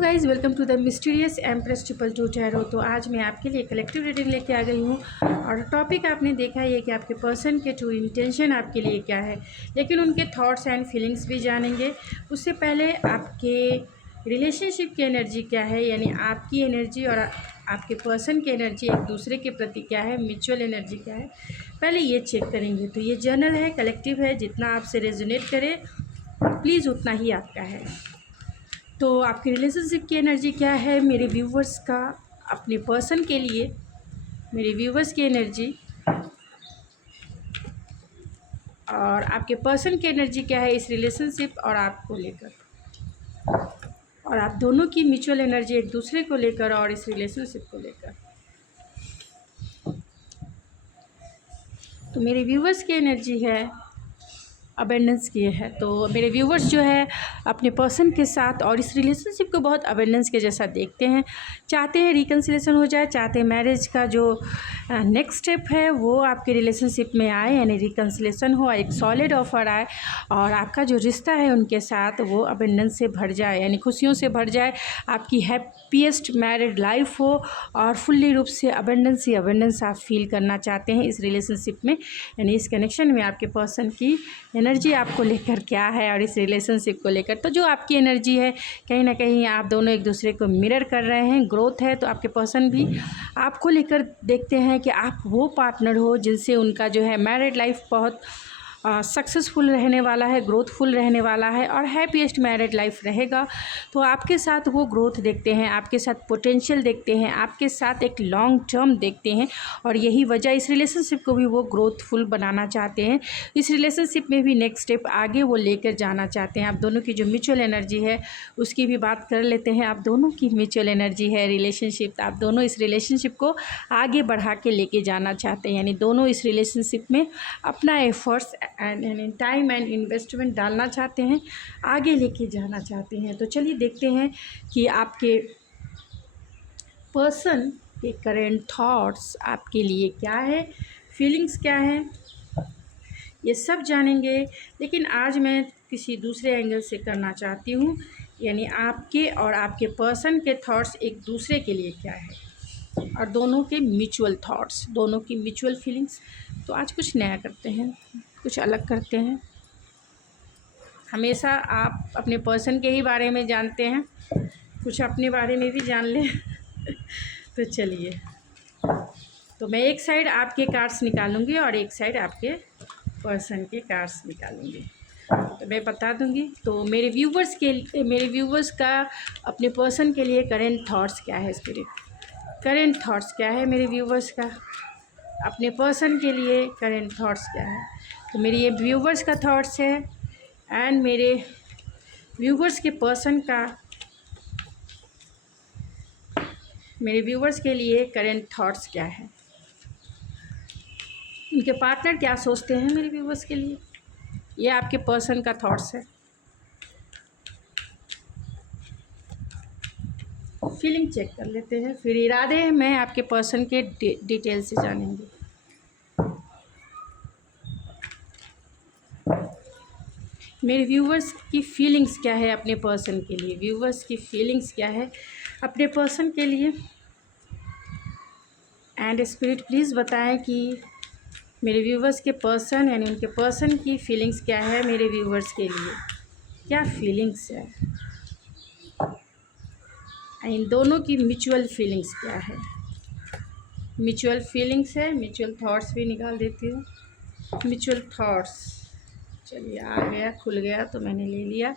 Guys, welcome to the mysterious empress 222 tarot. तो आज मैं आपके लिए कलेक्टिव रीडिंग लेके आ गई हूँ और टॉपिक आपने देखा ही है कि आपके पर्सन के ट्रू इंटेंशन आपके लिए क्या है, लेकिन उनके थॉट्स एंड फीलिंग्स भी जानेंगे। उससे पहले आपके रिलेशनशिप की एनर्जी क्या है, यानी आपकी एनर्जी और आपके पर्सन की एनर्जी एक दूसरे के प्रति क्या है, म्यूचुअल एनर्जी क्या है, पहले ये चेक करेंगे। तो ये जर्नल है, कलेक्टिव है, जितना आपसे रेजोनेट करे प्लीज़ उतना ही आपका है। तो आपकी रिलेशनशिप की एनर्जी क्या है मेरे व्यूवर्स का अपने पर्सन के लिए, मेरे व्यूवर्स की एनर्जी, और आपके पर्सन की एनर्जी क्या है इस रिलेशनशिप और आपको लेकर, और आप दोनों की म्यूचुअल एनर्जी एक दूसरे को लेकर और इस रिलेशनशिप को लेकर। तो मेरे व्यूवर्स की एनर्जी है अबेंडेंस की है। तो मेरे व्यूवर्स जो है अपने पर्सन के साथ और इस रिलेशनशिप को बहुत अबेंडेंस के जैसा देखते हैं, चाहते हैं रिकन्सिलेशन हो जाए, चाहते हैं मैरिज का जो नेक्स्ट स्टेप है वो आपके रिलेशनशिप में आए, यानी रिकन्सिलेशन हो, एक सॉलिड ऑफर आए और आपका जो रिश्ता है उनके साथ वो अबेंडेंस से भर जाए, यानी खुशियों से भर जाए, आपकी हैप्पीएस्ट मैरिड लाइफ हो और फुल्ली रूप से अबेंडेंस ही अबेंडेंस आप फील करना चाहते हैं इस रिलेशनशिप में, यानी इस कनेक्शन में आपके पर्सन की एनर्जी आपको लेकर क्या है और इस रिलेशनशिप को लेकर। तो जो आपकी एनर्जी है कहीं ना कहीं आप दोनों एक दूसरे को मिरर कर रहे हैं, ग्रोथ है। तो आपके पर्सन भी आपको लेकर देखते हैं कि आप वो पार्टनर हो जिनसे उनका जो है मैरिड लाइफ बहुत सक्सेसफुल रहने वाला है, ग्रोथफुल रहने वाला है और हैप्पीएस्ट मैरिड लाइफ रहेगा। तो आपके साथ वो ग्रोथ देखते हैं, आपके साथ पोटेंशियल देखते हैं, आपके साथ एक लॉन्ग टर्म देखते हैं और यही वजह इस रिलेशनशिप को भी वो ग्रोथफुल बनाना चाहते हैं। इस रिलेशनशिप में भी नेक्स्ट स्टेप आगे वो लेकर जाना चाहते हैं। आप दोनों की जो म्यूचुअल एनर्जी है उसकी भी बात कर लेते हैं। आप दोनों की म्यूचुअल एनर्जी है रिलेशनशिप, आप दोनों इस रिलेशनशिप को आगे बढ़ा के लेके जाना चाहते हैं, यानी दोनों इस रिलेशनशिप में अपना efforts and time and investment डालना चाहते हैं, आगे लेके जाना चाहते हैं। तो चलिए देखते हैं कि आपके पर्सन के करेंट थॉट्स आपके लिए क्या है, फीलिंग्स क्या है, ये सब जानेंगे। लेकिन आज मैं किसी दूसरे एंगल से करना चाहती हूँ, यानी आपके और आपके पर्सन के थॉट्स एक दूसरे के लिए क्या है और दोनों के म्यूचुअल थॉट्स, दोनों की म्यूचुअल फीलिंग्स। तो आज कुछ नया करते हैं, कुछ अलग करते हैं। हमेशा आप अपने पर्सन के ही बारे में जानते हैं, कुछ अपने बारे में भी जान लें। तो चलिए, तो मैं एक साइड आपके कार्ड्स निकालूंगी और एक साइड आपके पर्सन के कार्ड्स निकालूंगी। तो मैं बता दूंगी। तो मेरे व्यूवर्स का अपने पर्सन के लिए करेंट थॉट्स क्या है, स्पिरिट करेंट थॉट्स क्या है मेरे व्यूवर्स का अपने पर्सन के लिए, करेंट थॉट्स क्या है। तो मेरे ये व्यूवर्स का थॉट्स है एंड मेरे व्यूवर्स के पर्सन का मेरे व्यूवर्स के लिए करेंट थॉट्स क्या है, उनके पार्टनर क्या सोचते हैं मेरे व्यूवर्स के लिए, ये आपके पर्सन का थॉट्स है। फीलिंग चेक कर लेते हैं, फिर इरादे मैं आपके पर्सन के डिटेल से जानेंगे। मेरे व्यूवर्स की फीलिंग्स क्या है अपने पर्सन के लिए, व्यूवर्स की फीलिंग्स क्या है अपने पर्सन के लिए। एंड स्पिरिट प्लीज़ बताएं कि मेरे व्यूवर्स के पर्सन, यानी उनके पर्सन की फीलिंग्स क्या है मेरे व्यूवर्स के लिए, क्या फीलिंग्स है, इन दोनों की म्यूचुअल फीलिंग्स क्या है। म्यूचुअल फीलिंग्स है, म्यूचुअल थॉट्स भी निकाल देती हूँ। म्यूचुअल थॉट्स, चलिए आ गया, खुल गया तो मैंने ले लिया।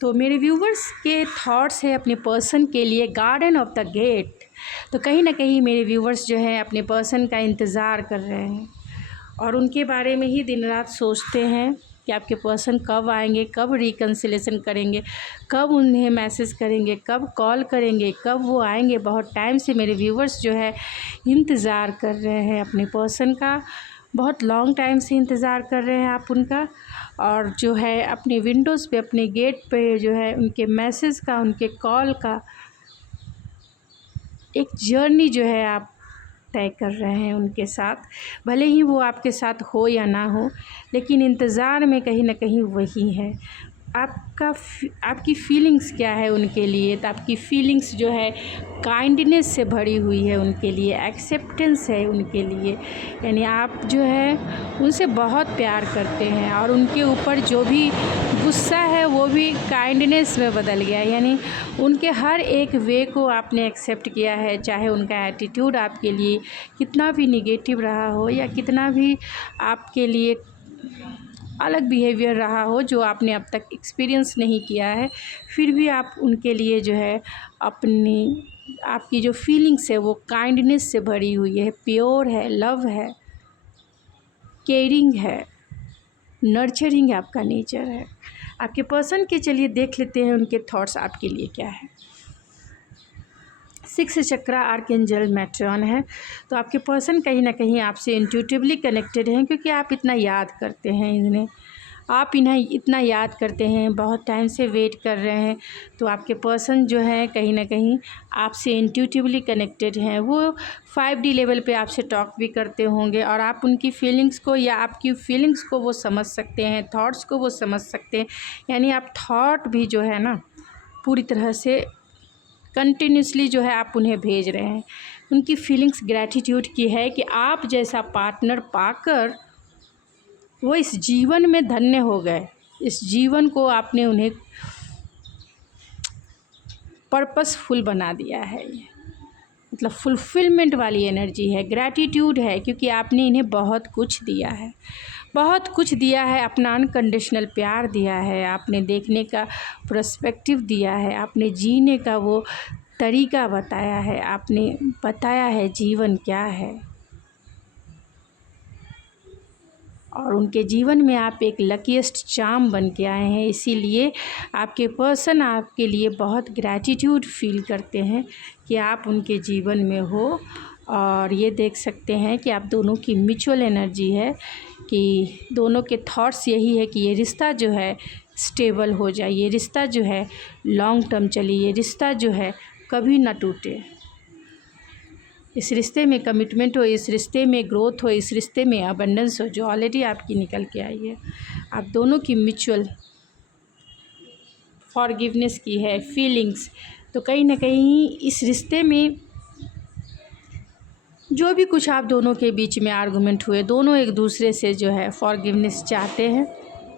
तो मेरे व्यूवर्स के थॉट्स है अपने पर्सन के लिए गार्डन ऑफ द गेट। तो कहीं ना कहीं मेरे व्यूवर्स जो है अपने पर्सन का इंतज़ार कर रहे हैं और उनके बारे में ही दिन रात सोचते हैं कि आपके पर्सन कब आएंगे, कब रिकन्सिलेशन करेंगे, कब उन्हें मैसेज करेंगे, कब कॉल करेंगे, कब वो आएंगे। बहुत टाइम से मेरे व्यूवर्स जो है इंतज़ार कर रहे हैं अपने पर्सन का, बहुत लॉन्ग टाइम से इंतज़ार कर रहे हैं आप उनका। और जो है अपने विंडोज़ पे, अपने गेट पे जो है उनके मैसेज का, उनके कॉल का एक जर्नी जो है आप तय कर रहे हैं उनके साथ। भले ही वो आपके साथ हो या ना हो, लेकिन इंतज़ार में कहीं ना कहीं वही है। आपकी फीलिंग्स क्या है उनके लिए। तो आपकी फीलिंग्स जो है काइंडनेस से भरी हुई है उनके लिए, एक्सेप्टेंस है उनके लिए, यानी आप जो है उनसे बहुत प्यार करते हैं और उनके ऊपर जो भी गुस्सा है वो भी काइंडनेस में बदल गया, यानी उनके हर एक वे को आपने एक्सेप्ट किया है, चाहे उनका एटीट्यूड आपके लिए कितना भी निगेटिव रहा हो या कितना भी आपके लिए अलग बिहेवियर रहा हो जो आपने अब तक एक्सपीरियंस नहीं किया है, फिर भी आप उनके लिए जो है आपकी जो फीलिंग्स है वो काइंडनेस से भरी हुई है, प्योर है, लव है, केयरिंग है, नर्चरिंग आपका नेचर है। आपके पर्सन के चलिए देख लेते हैं उनके थॉट्स आपके लिए क्या है। 6 चक्रा आर्कएंजल मैट्रॉन है। तो आपके पर्सन कहीं ना कहीं आपसे इंट्यूटिवली कनेक्टेड हैं, क्योंकि आप इतना याद करते हैं इन्हें इतना याद करते हैं, बहुत टाइम से वेट कर रहे हैं। तो आपके पर्सन जो है कहीं ना कहीं आपसे इंट्यूटिवली कनेक्टेड हैं। वो 5D लेवल पे आपसे टॉक भी करते होंगे और आप उनकी फीलिंग्स को या आपकी फीलिंग्स को वो समझ सकते हैं, थॉट्स को वो समझ सकते हैं। यानी आप थॉट भी जो है ना पूरी तरह से कंटिन्यूसली जो है आप उन्हें भेज रहे हैं। उनकी फीलिंग्स ग्रैटिट्यूड की है कि आप जैसा पार्टनर पाकर वो इस जीवन में धन्य हो गए। इस जीवन को आपने उन्हें पर्पसफुल बना दिया है। ये मतलब फुलफिलमेंट वाली एनर्जी है, ग्रैटिट्यूड है, क्योंकि आपने इन्हें बहुत कुछ दिया है, बहुत कुछ दिया है। अपना अनकंडीशनल प्यार दिया है, आपने देखने का पर्सपेक्टिव दिया है, आपने जीने का वो तरीका बताया है, आपने बताया है जीवन क्या है। और उनके जीवन में आप एक लकीएस्ट चार्म बन के आए हैं, इसीलिए आपके पर्सन आपके लिए बहुत ग्रैटिट्यूड फील करते हैं कि आप उनके जीवन में हो। और ये देख सकते हैं कि आप दोनों की म्यूचुअल एनर्जी है कि दोनों के थॉट्स यही है कि ये रिश्ता जो है स्टेबल हो जाए, ये रिश्ता जो है लॉन्ग टर्म चले, ये रिश्ता जो है कभी ना टूटे। इस रिश्ते में कमिटमेंट हो, इस रिश्ते में ग्रोथ हो, इस रिश्ते में अबंडेंस हो, जो ऑलरेडी आपकी निकल के आई है। आप दोनों की म्यूचुअल फॉरगिवनेस की है फीलिंग्स। तो कहीं ना कहीं इस रिश्ते में जो भी कुछ आप दोनों के बीच में आर्गुमेंट हुए, दोनों एक दूसरे से जो है फॉरगिवनेस चाहते हैं,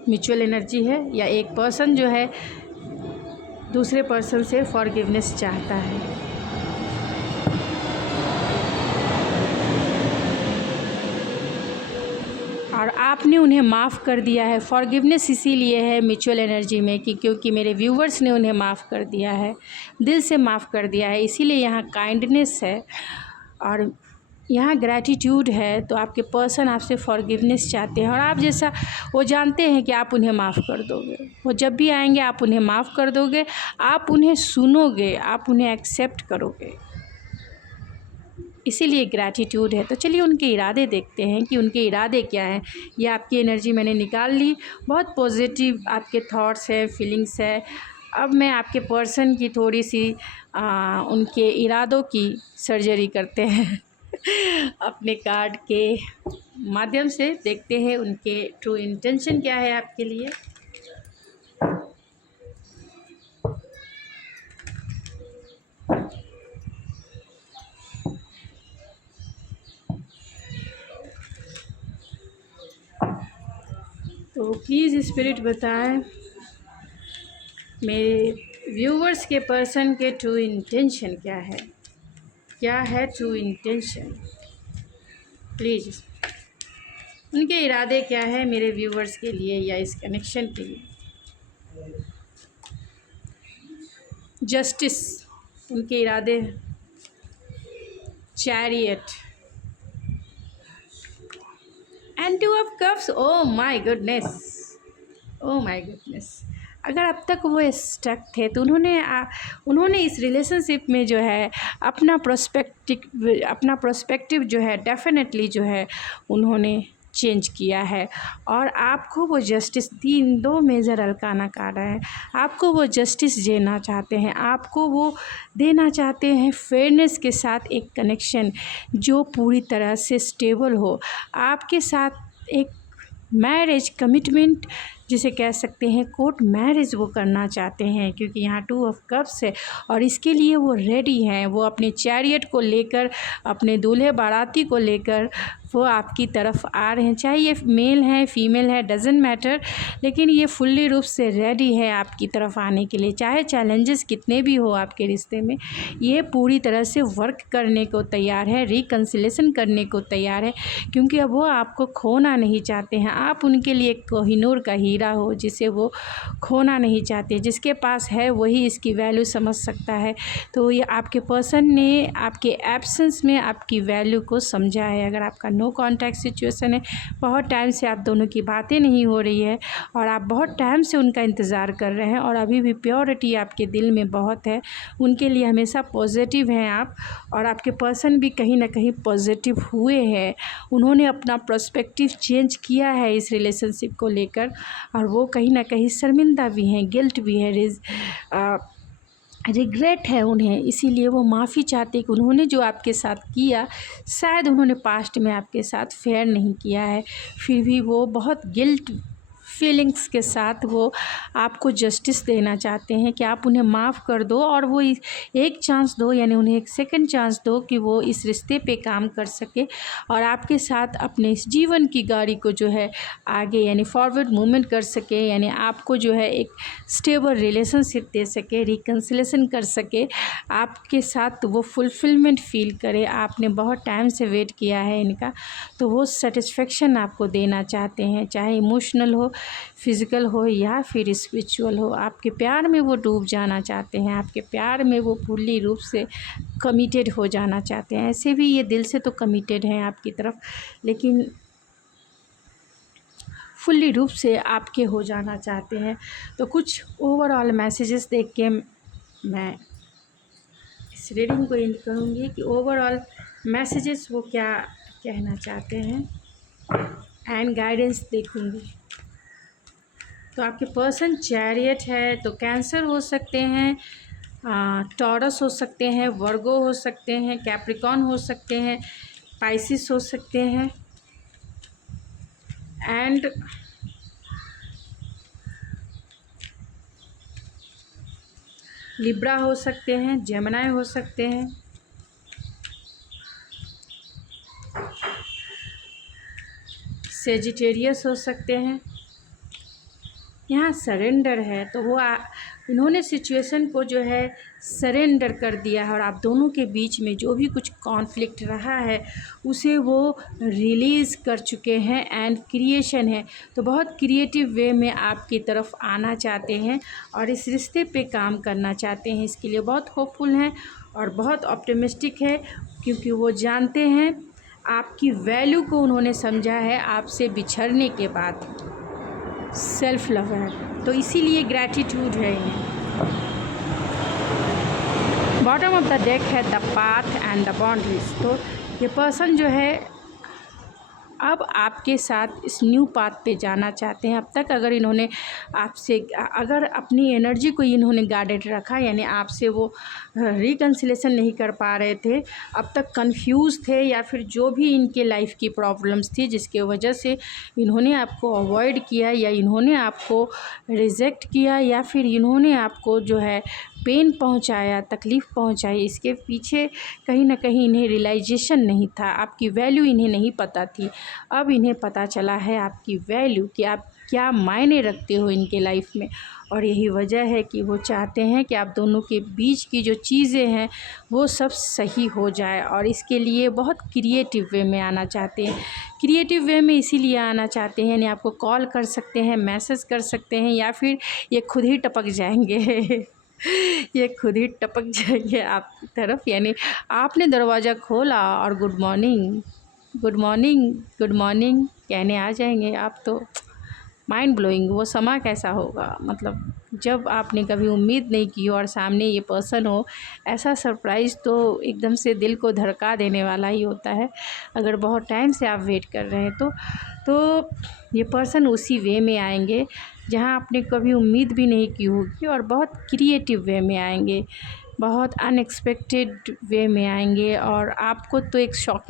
म्यूचुअल एनर्जी है। या एक पर्सन जो है दूसरे पर्सन से फॉरगिवनेस चाहता है। और आपने उन्हें माफ़ कर दिया है। फॉरगिवनेस इसीलिए है म्यूचुअल एनर्जी में कि क्योंकि मेरे व्यूवर्स ने उन्हें माफ़ कर दिया है, दिल से माफ़ कर दिया है, इसीलिए यहाँ काइंडनेस है और यहाँ ग्रैटिट्यूड है। तो आपके पर्सन आपसे फॉरगिवनेस चाहते हैं और आप जैसा वो जानते हैं कि आप उन्हें माफ़ कर दोगे। वो जब भी आएंगे आप उन्हें माफ़ कर दोगे, आप उन्हें सुनोगे, आप उन्हें एक्सेप्ट करोगे, इसीलिए ग्रैटिट्यूड है। तो चलिए उनके इरादे देखते हैं कि उनके इरादे क्या हैं। ये आपकी एनर्जी मैंने निकाल ली, बहुत पॉजिटिव आपके थॉट्स है, फीलिंग्स है। अब मैं आपके पर्सन की थोड़ी सी उनके इरादों की सर्जरी करते हैं अपने कार्ड के माध्यम से देखते हैं उनके ट्रू इंटेंशन क्या है आपके लिए। तो प्लीज़ स्पिरिट बताएं मेरे व्यूवर्स के पर्सन के ट्रू इंटेंशन क्या है, क्या है ट्रू इंटेंशन। प्लीज़ उनके इरादे क्या है मेरे व्यूवर्स के लिए या इस कनेक्शन के लिए। जस्टिस उनके इरादे, chariot and 2 of cups. Oh my goodness, oh my goodness. अगर अब तक वो स्टक थे तो उन्होंने इस रिलेशनशिप में जो है अपना प्रोस्पेक्टिव जो है डेफिनेटली जो है उन्होंने चेंज किया है। और आपको वो जस्टिस, 2 मेजर अरकाना कार्ड है, आपको वो जस्टिस देना चाहते हैं, आपको वो देना चाहते हैं फेयरनेस के साथ एक कनेक्शन जो पूरी तरह से स्टेबल हो, आपके साथ एक मैरिज कमिटमेंट जिसे कह सकते हैं कोर्ट मैरिज वो करना चाहते हैं, क्योंकि यहाँ 2 ऑफ कप्स है और इसके लिए वो रेडी हैं। वो अपने चैरियट को लेकर, अपने दूल्हे बाराती को लेकर वो आपकी तरफ आ रहे हैं। चाहे ये मेल है फीमेल है डज़न्ट मैटर, लेकिन ये फुल्ली रूप से रेडी है आपकी तरफ आने के लिए। चाहे चैलेंजेस कितने भी हो आपके रिश्ते में, ये पूरी तरह से वर्क करने को तैयार है, रिकन्सिलेशन करने को तैयार है, क्योंकि अब वो आपको खोना नहीं चाहते हैं। आप उनके लिए कोहिनूर का हीरा हो जिसे वो खोना नहीं चाहते। जिसके पास है वही इसकी वैल्यू समझ सकता है। तो ये आपके पर्सन ने आपके एब्सेंस में आपकी वैल्यू को समझा है। अगर आपका नो कॉन्टैक्ट सिचुएशन है, बहुत टाइम से आप दोनों की बातें नहीं हो रही है और आप बहुत टाइम से उनका इंतज़ार कर रहे हैं और अभी भी प्योरिटी आपके दिल में बहुत है, उनके लिए हमेशा पॉजिटिव हैं आप, और आपके पर्सन भी कहीं ना कहीं पॉजिटिव हुए हैं। उन्होंने अपना पर्सपेक्टिव चेंज किया है इस रिलेशनशिप को लेकर और वो कहीं ना कहीं शर्मिंदा भी हैं, गिल्ट भी है, रिग्रेट है उन्हें। इसीलिए वो माफ़ी चाहते कि उन्होंने जो आपके साथ किया, शायद उन्होंने पास्ट में आपके साथ फेयर नहीं किया है, फिर भी वो बहुत गिल्ट फीलिंग्स के साथ वो आपको जस्टिस देना चाहते हैं कि आप उन्हें माफ़ कर दो और वो एक चांस दो, यानी उन्हें एक सेकंड चांस दो कि वो इस रिश्ते पे काम कर सके और आपके साथ अपने इस जीवन की गाड़ी को जो है आगे यानी फॉरवर्ड मूवमेंट कर सके, यानी आपको जो है एक स्टेबल रिलेशनशिप दे सके, रिकन्सिलेशन कर सके, आपके साथ वो फुलफिलमेंट फील करे। आपने बहुत टाइम से वेट किया है इनका, तो वो सेटिस्फेक्शन आपको देना चाहते हैं, चाहे इमोशनल हो, फिज़िकल हो या फिर स्पिरिचुअल हो। आपके प्यार में वो डूब जाना चाहते हैं, आपके प्यार में वो पूर्ण रूप से कमिटेड हो जाना चाहते हैं। ऐसे भी ये दिल से तो कमिटेड हैं आपकी तरफ, लेकिन फुल्ली रूप से आपके हो जाना चाहते हैं। तो कुछ ओवरऑल मैसेजेस देख के मैं इस रीडिंग को एंड करूँगी कि ओवरऑल मैसेजेस वो क्या कहना चाहते हैं एंड गाइडेंस देखूँगी। तो आपके पर्सन चैरियट है, तो कैंसर हो सकते हैं, टॉरस हो सकते हैं, वर्गो हो सकते हैं, कैप्रिकॉन हो सकते हैं, पाइसिस हो सकते हैं एंड लिब्रा हो सकते हैं, जेमिनी हो सकते हैं, सेजिटेरियस हो सकते हैं। यहाँ सरेंडर है, तो वो इन्होंने सिचुएशन को जो है सरेंडर कर दिया है और आप दोनों के बीच में जो भी कुछ कॉन्फ्लिक्ट रहा है उसे वो रिलीज़ कर चुके हैं एंड क्रिएशन है। तो बहुत क्रिएटिव वे में आपकी तरफ आना चाहते हैं और इस रिश्ते पे काम करना चाहते हैं। इसके लिए बहुत होपफुल हैं और बहुत ऑप्टिमिस्टिक है, क्योंकि वो जानते हैं आपकी वैल्यू को उन्होंने समझा है आपसे बिछड़ने के बाद। सेल्फ लव है, तो इसीलिए ग्रैटिट्यूड है। बॉटम ऑफ द डेक है the path and the boundaries. तो ये पर्सन जो है अब आपके साथ इस न्यू पाथ पे जाना चाहते हैं। अब तक अगर इन्होंने आपसे अगर अपनी एनर्जी को इन्होंने गार्डेड रखा, यानी आपसे वो रिकन्सिलेशन नहीं कर पा रहे थे, अब तक कंफ्यूज थे या फिर जो भी इनके लाइफ की प्रॉब्लम्स थी जिसके वजह से इन्होंने आपको अवॉइड किया या इन्होंने आपको रिजेक्ट किया या फिर इन्होंने आपको जो है पेन पहुंचाया, तकलीफ़ पहुंचाई, इसके पीछे कहीं ना कहीं इन्हें रियलाइजेशन नहीं था, आपकी वैल्यू इन्हें नहीं पता थी। अब इन्हें पता चला है आपकी वैल्यू, कि आप क्या मायने रखते हो इनके लाइफ में, और यही वजह है कि वो चाहते हैं कि आप दोनों के बीच की जो चीज़ें हैं वो सब सही हो जाए, और इसके लिए बहुत क्रिएटिव वे में आना चाहते हैं। क्रिएटिव वे में इसीलिए आना चाहते हैं, यानी आपको कॉल कर सकते हैं, मैसेज कर सकते हैं, या फिर ये खुद ही टपक जाएंगे ये खुद ही टपक जाएंगे आपकी तरफ, यानी आपने दरवाज़ा खोला और good morning good morning good morning कहने आ जाएंगे आप। तो माइंड ब्लोइंग वो समा कैसा होगा, मतलब जब आपने कभी उम्मीद नहीं की हो और सामने ये पर्सन हो, ऐसा सरप्राइज़ तो एकदम से दिल को धड़का देने वाला ही होता है, अगर बहुत टाइम से आप वेट कर रहे हैं तो ये पर्सन उसी वे में आएंगे जहां आपने कभी उम्मीद भी नहीं की होगी, और बहुत क्रिएटिव वे में आएंगे। बहुत अनएक्सपेक्टेड वे में आएंगे और आपको तो एक शॉक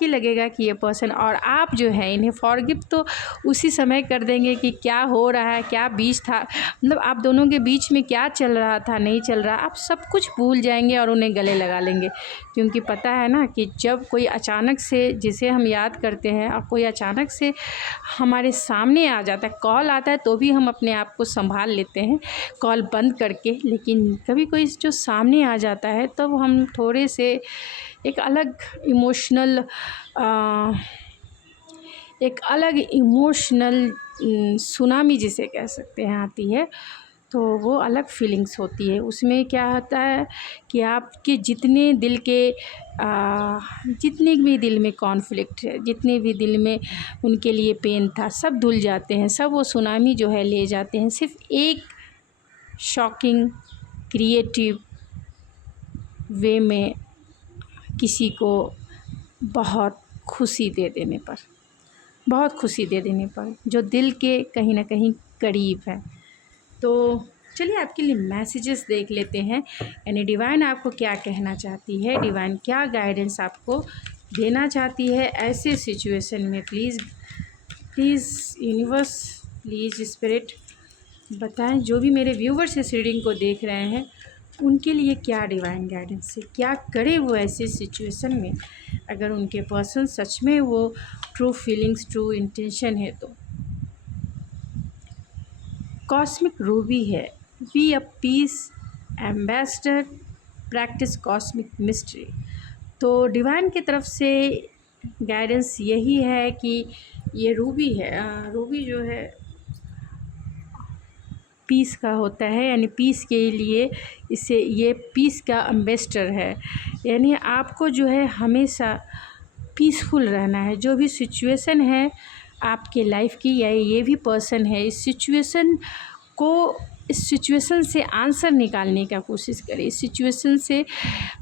ही लगेगा कि ये पर्सन, और आप जो है इन्हें फॉरगिव तो उसी समय कर देंगे कि क्या हो रहा है, क्या बीच था, मतलब आप दोनों के बीच में क्या चल रहा था, नहीं चल रहा, आप सब कुछ भूल जाएंगे और उन्हें गले लगा लेंगे। क्योंकि पता है ना कि जब कोई अचानक से, जिसे हम याद करते हैं, और कोई अचानक से हमारे सामने आ जाता है, कॉल आता है, तो भी हम अपने आप को संभाल लेते हैं कॉल बंद करके, लेकिन कभी कोई जो सामने आ जाता है तब तो हम थोड़े से एक अलग इमोशनल सुनामी जिसे कह सकते हैं आती है, तो वो अलग फीलिंग्स होती है। उसमें क्या होता है कि आपके जितने भी दिल में कॉन्फ्लिक्ट है, जितने भी दिल में उनके लिए पेन था, सब धुल जाते हैं, सब वो सुनामी जो है ले जाते हैं, सिर्फ एक शॉकिंग क्रिएटिव वे में किसी को बहुत खुशी दे देने पर, जो दिल के कहीं ना कहीं करीब है। तो चलिए आपके लिए मैसेजेस देख लेते हैं, यानी डिवाइन आपको क्या कहना चाहती है, डिवाइन क्या गाइडेंस आपको देना चाहती है ऐसे सिचुएशन में। प्लीज़ यूनिवर्स, प्लीज़ स्पिरिट बताएं, जो भी मेरे व्यूवर्स इस रीडिंग को देख रहे हैं उनके लिए क्या डिवाइन गाइडेंस है, क्या करे वो ऐसे सिचुएशन में, अगर उनके पर्सन सच में वो ट्रू फीलिंग्स, ट्रू इंटेंशन है तो। कॉस्मिक रूबी है, be a piece ambassador, practice cosmic mystery. तो डिवाइन की तरफ से गाइडेंस यही है कि ये रूबी है, रूबी जो है पीस का होता है, यानी पीस के लिए ये पीस का एम्बेसडर है, यानी आपको जो है हमेशा पीसफुल रहना है। जो भी सिचुएशन है आपके लाइफ की, या ये भी पर्सन है, इस सिचुएशन से आंसर निकालने का कोशिश करें। इस सिचुएशन से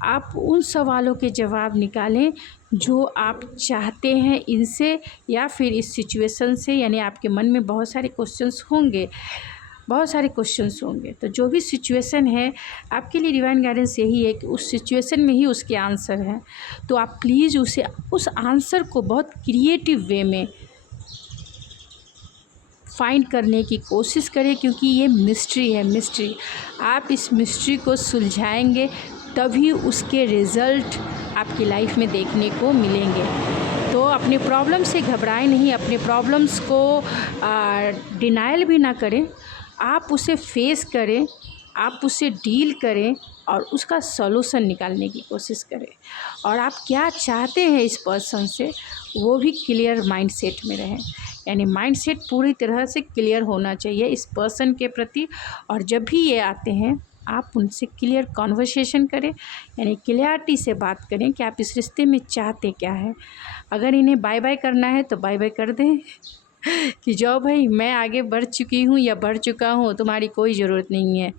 आप उन सवालों के जवाब निकालें जो आप चाहते हैं इनसे, या फिर इस सिचुएशन से, यानी आपके मन में बहुत सारे क्वेश्चंस होंगे, तो जो भी सिचुएशन है आपके लिए डिवाइन गाइडेंस यही है कि उस सिचुएशन में ही उसके आंसर हैं। तो आप प्लीज़ उस आंसर को बहुत क्रिएटिव वे में फाइंड करने की कोशिश करें, क्योंकि ये मिस्ट्री है। आप इस मिस्ट्री को सुलझाएंगे तभी उसके रिज़ल्ट आपकी लाइफ में देखने को मिलेंगे। तो अपने प्रॉब्लम से घबराएं नहीं, अपने प्रॉब्लम्स को डिनायल भी ना करें, आप उसे फेस करें, आप उसे डील करें और उसका सॉल्यूशन निकालने की कोशिश करें। और आप क्या चाहते हैं इस पर्सन से, वो भी क्लियर माइंडसेट में रहें, यानी माइंडसेट पूरी तरह से क्लियर होना चाहिए इस पर्सन के प्रति। और जब भी ये आते हैं आप उनसे क्लियर कॉन्वर्सेशन करें, यानी क्लियरिटी से बात करें कि आप इस रिश्ते में चाहते क्या है। अगर इन्हें बाय बाय करना है तो बाय बाय कर दें कि जाओ भाई, मैं आगे बढ़ चुकी हूँ या बढ़ चुका हूँ, तुम्हारी कोई ज़रूरत नहीं है,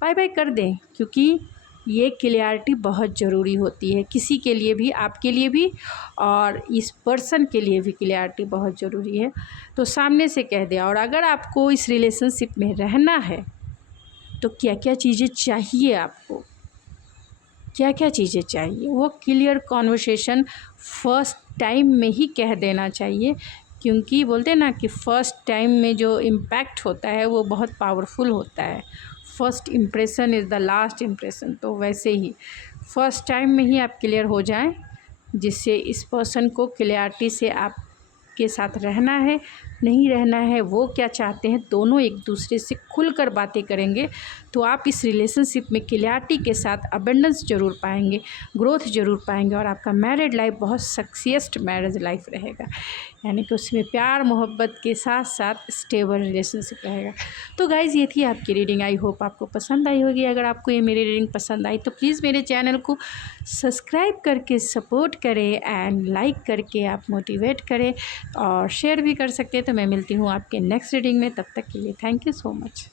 बाय बाय कर दें। क्योंकि ये क्लियरिटी बहुत ज़रूरी होती है, किसी के लिए भी, आपके लिए भी और इस पर्सन के लिए भी क्लियरिटी बहुत ज़रूरी है। तो सामने से कह दें। और अगर आपको इस रिलेशनशिप में रहना है तो क्या क्या चीज़ें चाहिए, आपको क्या क्या चीज़ें चाहिए, वो क्लियर कॉन्वर्सेशन फर्स्ट टाइम में ही कह देना चाहिए। क्योंकि बोलते हैं ना कि फ़र्स्ट टाइम में जो इम्पैक्ट होता है वो बहुत पावरफुल होता है। First impression is the last impression. तो वैसे ही फर्स्ट टाइम में ही आप क्लियर हो जाएं, जिससे इस पर्सन को क्लियरिटी से आपके साथ रहना है, नहीं रहना है, वो क्या चाहते हैं, दोनों एक दूसरे से खुलकर बातें करेंगे तो आप इस रिलेशनशिप में क्लियरिटी के साथ अबेंडेंस ज़रूर पाएंगे, ग्रोथ ज़रूर पाएंगे, और आपका मैरिड लाइफ बहुत सक्सेसफुल मैरिज लाइफ रहेगा, यानी कि उसमें प्यार मोहब्बत के साथ साथ स्टेबल रिलेशनशिप रहेगा। तो गाइज़, ये थी आपकी रीडिंग। आई होप आपको पसंद आई होगी। अगर आपको ये मेरी रीडिंग पसंद आई तो प्लीज़ मेरे चैनल को सब्सक्राइब करके सपोर्ट करें एंड लाइक करके आप मोटिवेट करें, और शेयर भी कर सकते हैं। तो मैं मिलती हूँ आपके नेक्स्ट रीडिंग में, तब तक के लिए थैंक यू सो मच।